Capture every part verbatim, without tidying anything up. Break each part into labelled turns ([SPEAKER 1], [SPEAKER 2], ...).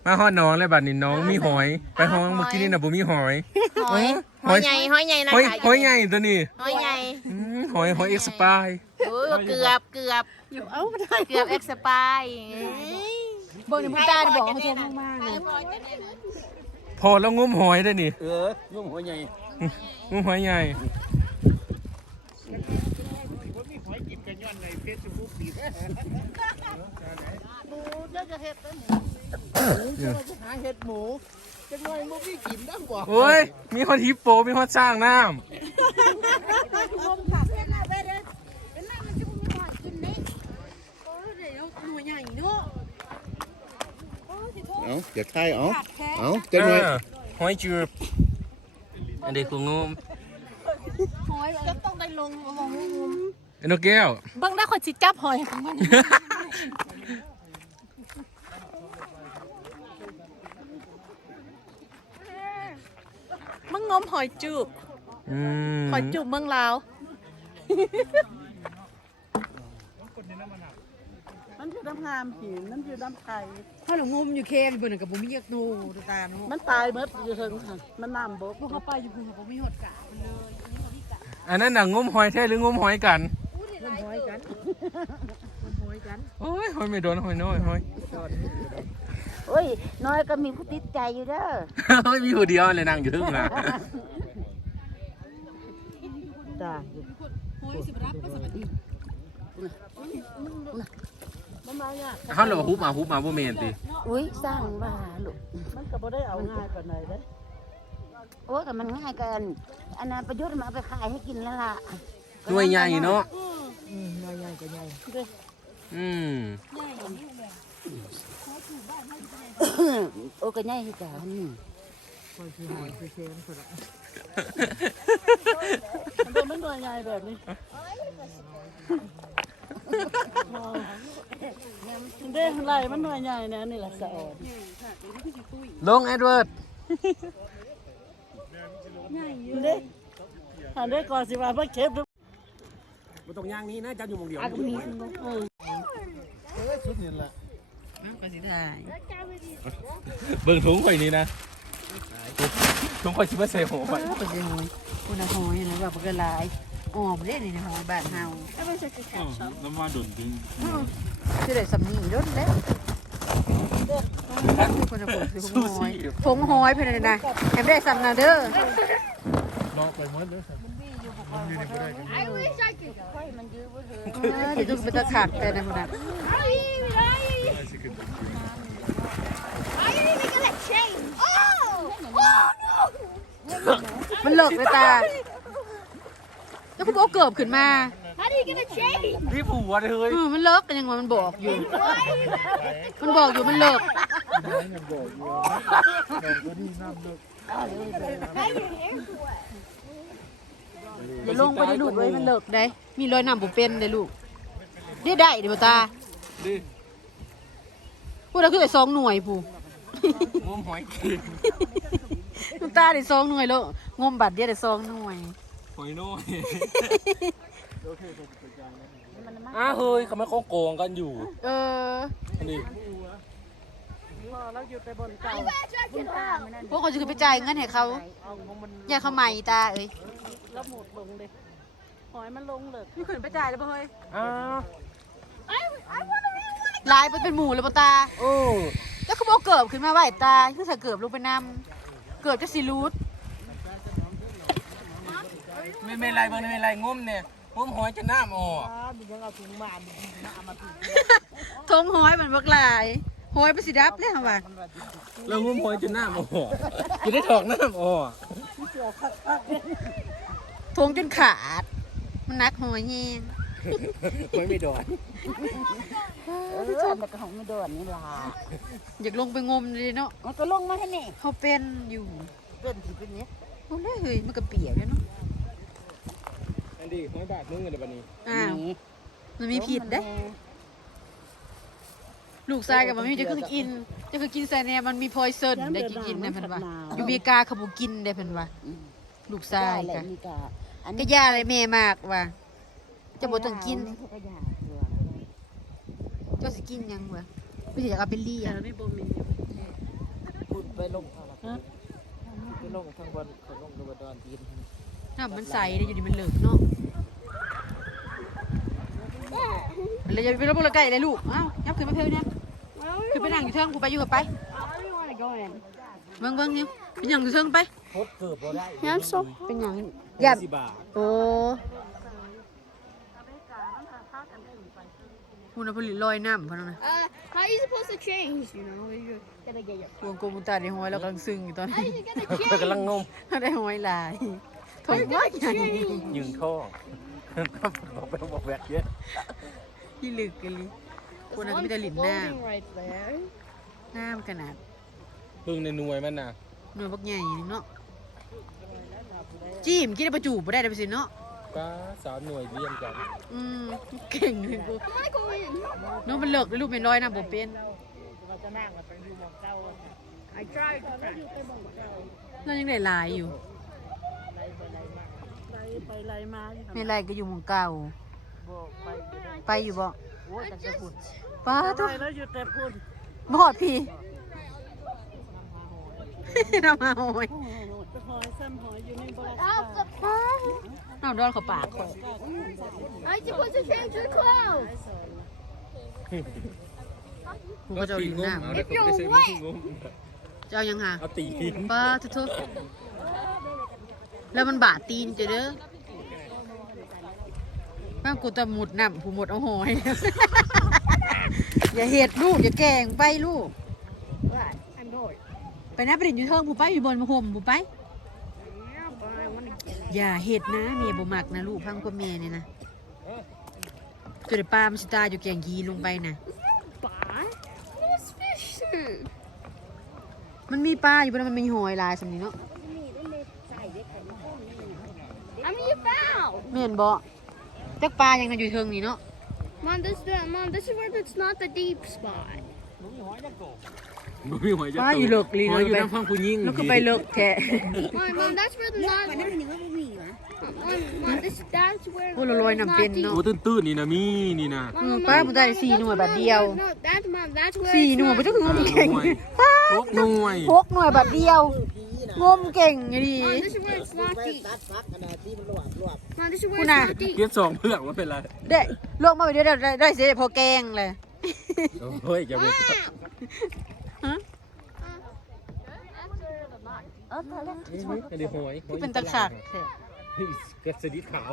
[SPEAKER 1] มาฮอดน้องเลยบัดนี้น้องมีหอยไปห้องเมื่อกี้นี่น่ะบ่มีหอย
[SPEAKER 2] หอยหอยใหญ่หอยใหญ่นะ
[SPEAKER 1] หอย
[SPEAKER 2] คะ
[SPEAKER 1] หอยใหญ่ตัวนี้
[SPEAKER 2] หอยใหญ่
[SPEAKER 1] อืมหอยหอยเอ็กซ์ปาย
[SPEAKER 2] โอ้เกือบเกือบเอ้าเกือบเอ็กซ์ปาย
[SPEAKER 3] เบิ่งในมือตาบอกเขาชมมากๆเลย
[SPEAKER 1] พอแล้วงมหอยได้นี่
[SPEAKER 4] เออยุ่งหัวใหญ่
[SPEAKER 1] งมหอยใหญ่
[SPEAKER 4] หาเห็ดหมูจังหน่อยบ่มีกินดังบ่
[SPEAKER 1] โอ้ยมีฮอดฮิปโปมีฮอดสร้างน้ำ
[SPEAKER 4] เอาเดี๋ยวใช่เอาเอาจังหน่อย
[SPEAKER 1] อ่าหอยจืบอันนี้คืองม
[SPEAKER 3] หอยจะต้องได้ลงมองงม
[SPEAKER 1] ไอ้นกแก้ว
[SPEAKER 3] เบิ่งได้คนสิจับหอยของมันมึงงมหอยจูบ
[SPEAKER 1] อืม
[SPEAKER 3] หอยจูบเมืองลาวมันคือน้ำงามหินมันคือน้ำไทย
[SPEAKER 5] ถ้าเรางมอยู่แค่บนกับบุมีเยกโนตาเนาะ
[SPEAKER 3] มันตายเบิดอยู่เทิงค่ะมันน้ำบก
[SPEAKER 5] พวกเขาไปอยู่พุ่งกับบุมีหดกะมันเลย
[SPEAKER 1] อันนั้นน่ะงมหอยแท้หรืองมหอยกัน
[SPEAKER 5] งมหอยกันงมหอยกัน
[SPEAKER 1] โอ้ยหอยไม่โดนหอยน้อยหอย
[SPEAKER 2] โอ้ยน้อยก็มีผู้ติดใจอยู่เด้อ
[SPEAKER 1] เฮ้ยมีผู้เดียวเลยนั่งอยู่ทึ่งนะ
[SPEAKER 2] จ้า
[SPEAKER 5] หอยสิบรับก็สมัย
[SPEAKER 3] มันมาเนี่ย
[SPEAKER 1] เขาเลยว่าฮุบมาฮุบมาบ่เมนติ
[SPEAKER 2] อุ้ยสร้างมาลูก
[SPEAKER 3] มันก็บ่ได้เอาง่ายปานใดเด้
[SPEAKER 2] โอ้แต่มันง่ายเกินอันนั้นประยุทธ์มาเอาไปขายให้กินแล้วล่ะ
[SPEAKER 1] หน่วยใหญ่เนาะ
[SPEAKER 5] อืมใหญ่ใหญ่ก็ใหญ่
[SPEAKER 1] อืม
[SPEAKER 2] โอ้ก็ง่ายที่จ้า
[SPEAKER 5] คอยคือหอยคือเชนสุดละ
[SPEAKER 3] มันเป็นมันตัวใหญ่แบบนี้เด้ไรมันหน่วยใหญ่นะนี่แหละสะออน
[SPEAKER 1] ลงเอ็ดเวิร์ด
[SPEAKER 3] เด้หันได้ก่อนสิว่าเพิ่งเก็บดู
[SPEAKER 4] บ่ต้องย่างนี้นะจับอยู่หม่องเดียว
[SPEAKER 3] เออ
[SPEAKER 4] สุดนี่แหละ
[SPEAKER 5] น้ำก็สิได้
[SPEAKER 1] เบิ่งถุงข่อยนี่นะถุงข่อยสิบ่ใส่หัวไป
[SPEAKER 5] ก็จะหอยคุณหอยนะว่าเป็นลายอ๋อไม่ได้ในหอยบ้านเฮา
[SPEAKER 1] น้ำมันดุนดึง
[SPEAKER 5] คือได้สำนีรถแล้วคนละคนคือหอยผงหอยเพื่อนนะแถมได้สำนาเด้อ
[SPEAKER 1] ลองไปหมดเลย
[SPEAKER 5] เดี๋ยวดูเป็นตะขาดแต่ในคนนั้นมันเลิกเลยตาแล้วกูบอกเกิบขึ้นมา
[SPEAKER 1] พี่ผัวเลยเฮ้ย
[SPEAKER 5] อืมมันเลิกกันยังไงมันบอกอยู่ มันบอกอยู่มันเลิกอย่าลงไปได้ลูกเลยมันเลิกได้มีรอยน้ำบุเป็นได้ลูกได้ได้เดี๋ยวตา
[SPEAKER 1] ดิ
[SPEAKER 5] พูดแล้วคือแต่สองหน่วยผู้
[SPEAKER 1] งมหอยเก่ง
[SPEAKER 5] ลูกตาได้สองหน่วยแล้วงมบัตรเดียวได้สองหน่วย
[SPEAKER 1] หอยน้อยอ้าเฮ้ยเขาไม่โกงโกงกันอยู่
[SPEAKER 5] เออ
[SPEAKER 1] อันนี้
[SPEAKER 3] เราอยู่แต่บนเก่า
[SPEAKER 5] พวกเขาจะคือไปจ่ายเงินให้เขาอย่าเขาใหม่ตาเอ้ย
[SPEAKER 3] แล้วหมดลงเลยหอยมันลงเลย
[SPEAKER 5] พี่ขืนไปจ่ายแล้วป่ะเฮ้ย
[SPEAKER 1] อ้า
[SPEAKER 5] ลายไปเป็นหมูแล้วป่ะตา
[SPEAKER 1] โอ้
[SPEAKER 5] แล้วเขาบอกเกิบขึ้นมาไหวตาคือถ้าเกิบลงไปนำเกิบจะสิรูด
[SPEAKER 1] ไม่ไม่ไรเบิ่งไม่ไร งมเนี่ยงมหอยจะน้ำออก
[SPEAKER 5] ทงหอยมันบักลายหอยไปสิดับเลยค่ะว่ะ
[SPEAKER 1] แล้วงมหอยจะน้ำออกจะได้ถอกน้ำออก
[SPEAKER 5] ทงจนขาด มันนักหอยแห้ง
[SPEAKER 1] หอยไม่ดอน
[SPEAKER 2] เออแต่ก็ของไม่โดนนี่ล่ะ
[SPEAKER 5] อยากลงไปงมเลยเนาะ
[SPEAKER 2] มันก็ลงมาท่านนี่
[SPEAKER 5] เขาเป็นอยู่
[SPEAKER 2] เป็นสิเป็นเนี้ย
[SPEAKER 5] โอ้เลยเฮ้ยมันก็เปียกแล้วเนาะ
[SPEAKER 1] อันนี้หอยบาทนึงเลยบัดนี้
[SPEAKER 5] อ้าวมันมีผิดเด้ ลูกชายกับมันมีจะคือกินจะคือกินใส่เนี่ยมันมีพอยเซนได้กินกินนะเพิ่นว่าอยู่อเมริกาเขาบ่กินได้เพิ่นว่าลูกชาย
[SPEAKER 2] แหละ
[SPEAKER 5] กะ
[SPEAKER 2] มีกะอัน
[SPEAKER 5] ก็
[SPEAKER 2] นี้
[SPEAKER 5] ย่าอะไรแม่มากว่าจะบ่ต้องกิน
[SPEAKER 2] เขาก็อยากตัว
[SPEAKER 5] เจ้าสิกินหยังวะไม่ใช่อยากเอาไปเลี้ย
[SPEAKER 3] แต่
[SPEAKER 5] ง
[SPEAKER 3] นี่บ่มี
[SPEAKER 4] ลงทางบนเขาลงดูดอนดิน
[SPEAKER 5] น้ำมันใสเลยอยู่ดีมันเหลืองเนาะเลยจะไปรบกวนไก่เลยลูกเอ้ายับขึ้นมาเพิ่มเนี่ยขึ้นไปนั่งอยู่เทิงกูไปอยู่กับไปเบิ่งเบิ่งเนี่ยเป็นหยังอยู่เทิงไป
[SPEAKER 4] พดเกือบบ่ได้
[SPEAKER 5] น้ำซุปเป็นหยังหยับ
[SPEAKER 4] สิบบาท
[SPEAKER 5] โอ้คุณผลิตลอยน้ำพนันนะ
[SPEAKER 6] Uh, how are you supposed to change? You know, you gotta get your.
[SPEAKER 5] ทวงโกมุตาได้หอยแล้วกำลังซึ้งอยู่ตอนนี้
[SPEAKER 6] How you gonna
[SPEAKER 4] เพิ่น
[SPEAKER 6] change?
[SPEAKER 4] กำลังงม
[SPEAKER 5] ได้หอยหลายถงมากใหญ่
[SPEAKER 4] ยืนท่อบอกไปบอกแบกเยอะ
[SPEAKER 5] ที่ลึกกันเลยคนนั้นก็
[SPEAKER 6] One
[SPEAKER 5] มีแต่หลินหน้า
[SPEAKER 6] floating right there.
[SPEAKER 5] หน้ามันขนาด
[SPEAKER 1] เพิ่งในหน่วยมันน่ะ
[SPEAKER 5] หน่วยบักใหญ่นึงเนาะจิ้มกินได้ประจูบบ่ได้ได้ไปสิเนาะ
[SPEAKER 1] ป้าสามหน่วยเรียนกัน
[SPEAKER 5] อืมเก่งเลยกู
[SPEAKER 6] I wanna go in.
[SPEAKER 5] น้องมันเลิกเลยลูกเป็นร้อยน้ำบ่เป็น
[SPEAKER 6] I tried.
[SPEAKER 5] เรายังได้หลายอยู่
[SPEAKER 3] ไปไปไล่มาอยู่
[SPEAKER 5] ไม่ไรก็อยู่หมู่เก่าไปอยู่บ่
[SPEAKER 6] I just.
[SPEAKER 5] ป้า
[SPEAKER 3] ไป
[SPEAKER 5] ตัว
[SPEAKER 3] แล้วอยู่แต่พุ่น
[SPEAKER 5] บอดพี่ ทำมาโอย
[SPEAKER 3] ไปหอยซ้ำหอยอยู่ในบ่อ
[SPEAKER 6] Out the
[SPEAKER 5] น้ำดอนเขาปากคอย
[SPEAKER 6] I supposed to change your clothes.
[SPEAKER 5] กูก็จะเอาลิ้นหน้า
[SPEAKER 1] เอาได้ผมได้ใช้มือที่งม
[SPEAKER 5] จะเอายังหา
[SPEAKER 1] เอาตีหิน
[SPEAKER 5] ป้าทุทุแล้วมันบาดตีนจะเด้อบ้างกูจะหมุดน้ำผู้หมดเอาหอย อย่าเห็ดลูกอย่าแกงไปลูก
[SPEAKER 6] What? I'm bored.
[SPEAKER 5] ไปนะไปเด่นอยู่เทิงผู้ไปอยู่บนมาห่มผู้ไป
[SPEAKER 6] Yeah, but I wanna get.
[SPEAKER 5] อย่าเห็ดนะเมียบ่มักนะลูกพังก็เมียเนี่ยนะจุดได้ปลามันสิตายอยู่แกงยีลงไปนะ
[SPEAKER 6] Bye. There's fish too.
[SPEAKER 5] มันมีปลาอยู่บนมันมีหอยหลายสำนี้เนาะ
[SPEAKER 6] How many you found?
[SPEAKER 5] เมียนบ่จักปลายังน่ะอยู่เทิงนี่เนาะ
[SPEAKER 6] Mom, this the mom. This is where it's not the deep spot.
[SPEAKER 1] บ่มีหอยจะ
[SPEAKER 5] ปลาอยู่เลิกลี
[SPEAKER 1] ห
[SPEAKER 5] เล
[SPEAKER 1] อย
[SPEAKER 5] ย
[SPEAKER 1] อยู่
[SPEAKER 5] ไป
[SPEAKER 1] น้ำพังผู้ยิ่ง
[SPEAKER 5] แล้วก็ไปเลิกแท้
[SPEAKER 6] Mom, mom, that's where the not. Mom, mom, this that's where.
[SPEAKER 5] พวกเราลอยน้ำเป็นเนาะ
[SPEAKER 1] โอ้ตื้นๆนี่นะมีนี่นะ
[SPEAKER 5] เออป้าผมได้สี่หน่วยบาทเดียว
[SPEAKER 6] No, that's mom. That's where.
[SPEAKER 5] สี่
[SPEAKER 6] it's
[SPEAKER 5] หน่วย
[SPEAKER 6] not-
[SPEAKER 5] ไม่ต้องงมเก่งป้า
[SPEAKER 1] พกหน่วย
[SPEAKER 5] หกหน่วยบาทเดียว งมเก่งไงดิ
[SPEAKER 6] Mom, this is where it's not deep.
[SPEAKER 4] ตัดฟักกระดาษที่มันรวบรวบ
[SPEAKER 6] Mom, this is where
[SPEAKER 5] Kuna.
[SPEAKER 6] it's not deep.
[SPEAKER 1] เพี้ยนสองเพื่อกว่าเป็นไร
[SPEAKER 5] ได้ลงมาไปเดี๋ยวได้ได้เสียพอแกงเลย
[SPEAKER 1] โอ้ยอย่าไป
[SPEAKER 5] ฮะ
[SPEAKER 2] เออพอแล้ว
[SPEAKER 1] อันนี้หอยหอย
[SPEAKER 5] เป็นตะขาดแท้
[SPEAKER 1] กระสดิดขาว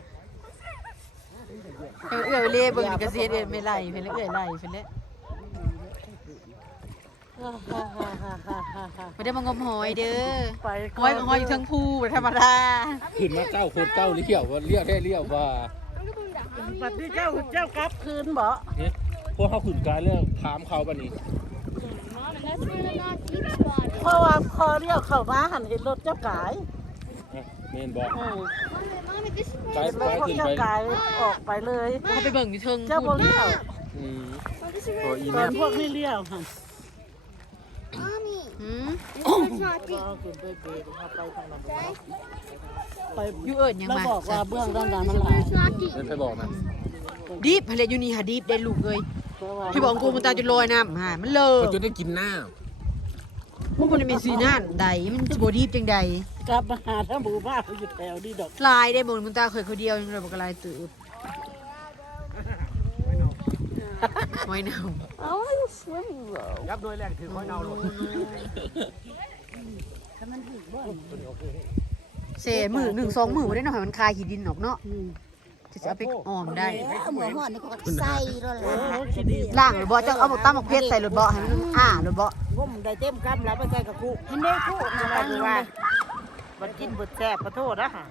[SPEAKER 5] เออเอื้อยเล่เบิ่งนี่กระเสียเอื้อยไม่ไล่เพิ่นแล้วเอื้อยไล่เพิ่นแล้วไม่ได้มางมหอยเด้อ
[SPEAKER 3] ไป
[SPEAKER 5] หอยหอยอยู่เทิงภูธรรมดา
[SPEAKER 1] ขึ้นมาเก้าโคตรเก้าเลี้ยวว่าเลี้ยวแท้เลี้ยวว่า
[SPEAKER 3] บัดนี้เจ้าเจ้ากลับคืนบ่
[SPEAKER 1] เนี่ยพวกเขาขึ้นการเรื่องถามเขาบัดนี้
[SPEAKER 6] Mom, and that's where the not deep spot is.
[SPEAKER 3] เพราะว่าคอเรียวเข้ามาหันเห็นรถเจ้ากาย
[SPEAKER 1] เมนบอก
[SPEAKER 3] อืม
[SPEAKER 6] Mommy, this is
[SPEAKER 1] ไป
[SPEAKER 6] where.
[SPEAKER 1] ไป
[SPEAKER 3] รถ
[SPEAKER 1] ขึ้น
[SPEAKER 3] เจ้า
[SPEAKER 1] ไป
[SPEAKER 3] กายออกไปเลย
[SPEAKER 5] เขาไปเบิ่งอยู่เทิง
[SPEAKER 3] เจ้าบ่เลี้ยว
[SPEAKER 1] อืม
[SPEAKER 6] Mom, this is
[SPEAKER 1] ตัว
[SPEAKER 6] where.
[SPEAKER 1] อี
[SPEAKER 3] ต
[SPEAKER 1] แม่
[SPEAKER 3] อนพวกนี้เลี้ยวหัน
[SPEAKER 6] Mommy,
[SPEAKER 5] หืม
[SPEAKER 6] this is where it's not deep.
[SPEAKER 3] เอาขึ้นไปเบรกเอาไปทางนั้น
[SPEAKER 6] Okay?
[SPEAKER 3] ไป
[SPEAKER 5] อยู่เอิ้นหยัง
[SPEAKER 3] แล้ว
[SPEAKER 5] มา
[SPEAKER 3] บอกว่าเบื้องด้านนั้นมัน
[SPEAKER 6] This
[SPEAKER 3] หลาย
[SPEAKER 6] is where it's not deep.
[SPEAKER 1] เล่นไปบอกนะ
[SPEAKER 5] ดีบทะเลอยู่นี่หาดีบได้ลูกเอ้ย
[SPEAKER 3] เพราะว่า
[SPEAKER 5] พี่บอกกูมันตาจะลอยน้ำหามันเลิ
[SPEAKER 1] เขา
[SPEAKER 5] ก
[SPEAKER 1] จะได้กินหน้า
[SPEAKER 5] พวกมันมีสีน่านใดมันจะบ่ดีบจังใด
[SPEAKER 3] กลับมาหาท่านหมู่บ้านอยู่แถวนี้ดอก
[SPEAKER 5] ลายได้บ่มันตาเคยคนเดียวยังเลยบ่กลายตื่นหอยเน่า
[SPEAKER 6] I want to swim though.
[SPEAKER 4] ยับโดยแรงถือหอยเน่าลง
[SPEAKER 5] เสมือหนึ่งสองมือบ่ได้เนาะให้มันคายขี้ดินออกเนาะ
[SPEAKER 3] อืม
[SPEAKER 5] จะจะเอาไปออมได้
[SPEAKER 2] เอาหมูห่อนี่ก็ใส่แล้ว
[SPEAKER 3] โอ้
[SPEAKER 2] ล่ะ
[SPEAKER 3] โหคิดดี
[SPEAKER 5] ล่างหรือบ่จังเอาหมกตั้มหมกเพชรใส่รถบ่ให้มันอ่าหรือบ่
[SPEAKER 4] งมได้เต็มกำแล้วไปใส่กับกู
[SPEAKER 2] เห็นได้คู่นะ
[SPEAKER 4] ไปดูว่ามันกินเบิดแซ่บขอโทษนะฮะ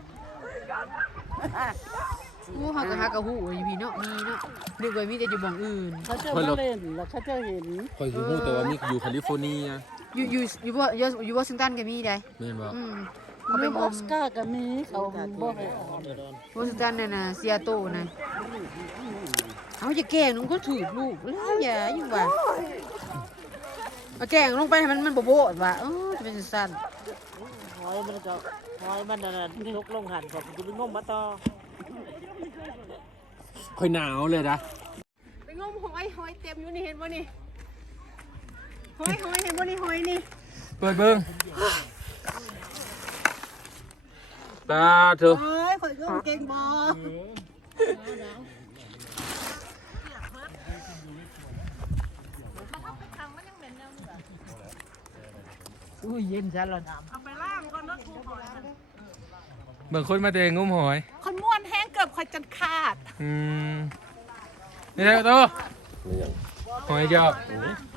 [SPEAKER 5] อู้เฮาก็หากะฮู้อยู่พี่เนาะมีเนาะนึกว่ามีแต่อยู่บ่องอื่น
[SPEAKER 3] เขาเจ้ามาเล่นแล้วเขาเจ้าเห็น
[SPEAKER 1] คอยอยู่หูแต่ว่ามีอยู่แคลิฟอร์เนีย
[SPEAKER 5] อยู่อยู่อยู่บ่อยู่อยู่วอชิงตันก็มีได้
[SPEAKER 1] เมนบอก
[SPEAKER 5] อืมเขาไป
[SPEAKER 3] มี
[SPEAKER 5] ง
[SPEAKER 3] ออ
[SPEAKER 5] ม
[SPEAKER 3] สการ์ก็มีเขาบ่ให้ออก
[SPEAKER 5] วอชิงตันน่ะนะซีแอตเทิลน่ะเอาอย่าแกล้งน้องก็ถูกลูกแล้วอย่าอยู่ว่าเอาแกล้งลงไปให้มันมันบ่โบดว่าเออจะเป็นสั้น
[SPEAKER 4] หอยมันก็หอยมันน่ะยกลงหันผมจะไปงมมาต่อ
[SPEAKER 1] คอยหนาวเลยนะ
[SPEAKER 5] ไปงมหอยหอยเต็มอยู่นี่เห็นบ่นี่หอยหอยเห็นบ่นี่หอยนี่
[SPEAKER 1] เปิดเบิ้งตาเถอะ
[SPEAKER 3] เอ้ยข่อยก็เก่งบ่
[SPEAKER 5] อุ้ยเย็นซะแล้วน้
[SPEAKER 3] เอาไปล่างก่อนเนาะครูหอย
[SPEAKER 1] บางคนมาเตงงุ้มหอย
[SPEAKER 3] คนม่วนแห้งเกือบข่อยจนขาด
[SPEAKER 1] อืมนี่แหละตัวหอยเจ้า
[SPEAKER 5] ำ